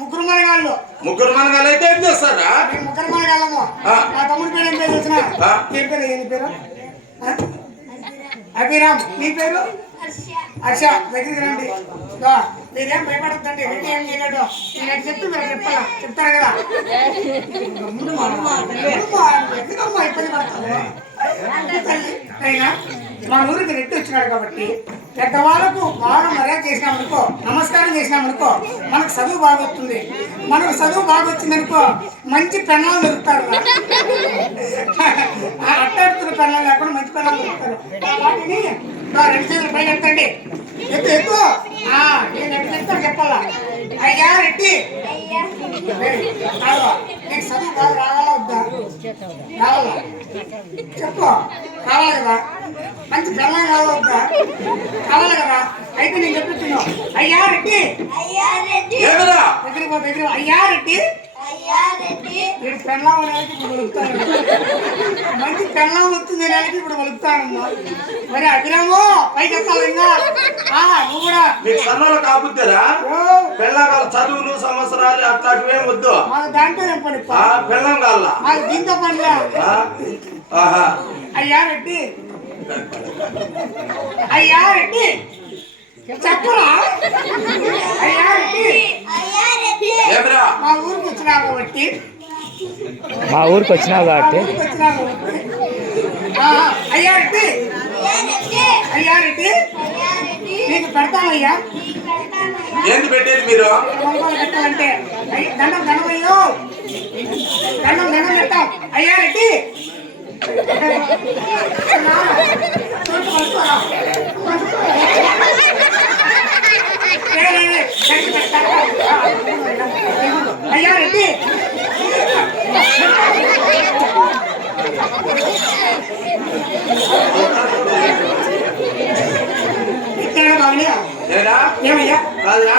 ముగ్గురు మనగాళ్ళు అయితే ఏం చేస్తారా? ముగ్గురు మనగాళ్ళము. మా తమ్ముడి పేరు ఏం పేరు వచ్చిన? ఏం పేరు? ఏం పేరు? అభిరామ్. నీ పేరు? హర్ష. దగ్గరికి రండి. మీరేం భయపడద్దండి. రెడ్డి ఏం చేయలేడు. నేను చెప్తూ మీరు చెప్పాలా? చెప్తారు కదా. ఎందుకమ్మా ఇబ్బంది పడతాను? అయినా మా ఊరికి రెడ్డి వచ్చినాడు కాబట్టి పెద్దవాళ్ళకు బాగా మర్యాద చేసినామనుకో, నమస్కారం చేసినామనుకో మనకు చదువు బాగొస్తుంది. మనకు చదువు బాగొచ్చిందనుకో మంచి పెన్నాలు దొరుకుతారు. అట్టాడుతున్న పెన్నాలు లేకుండా మంచి పెన్నాలు దొరుకుతారు. వాటిని 2 చేతులు పైన ఎత్తండి. ఎత్తు నేను ఎట్లా చెప్తాను చెప్పాలా? అయ్యా రెడ్డి, నీకు చదువు బాగా రావాలా వద్దా? రావాలా? చెప్పు. కావాలి కదా? మంచి పెళ్ళం కావాలా వద్దా? కావాలి కదా? అయితే నేను చెప్తున్నావు. అయ్యా రెడ్డి, దగ్గర అయ్యా రెడ్డి, నేను పెళ్ళం అనేది ఇప్పుడు వలుపుతాను. మంచి పెళ్ళం వస్తుంది అనేది ఇప్పుడు వలుపుతానమ్మా. మరి అభిరాము పైకి ఎత్తాలి. ఇంకా నువ్వు కూడా కాపుతారా? పెళ్ళగాల చదువులు సంవత్సరాలు అట్లాంటివి ఏం వద్దు. మాకు దాంట్లో ఏం పని? పెళ్ళం కాల మాకు దీంతో పనిలే. అయ్యా రెడ్డి, అయ్యా రెడ్డి చెప్పరా? అయ్యా రెడ్డి, మా ఊరికి వచ్చినావు కాబట్టి అయ్యా రెడ్డి, అయ్యా రెడ్డి నీకు పెడతామయ్యా. ఏంది పెట్టేది మీరు? పెట్టాలంటే దండమయ్యో, దండం పెట్టాం. అయ్యా రెడ్డి అయ్యా రెడ్డి ఇక్కడ బాగా ఏమయ్యా?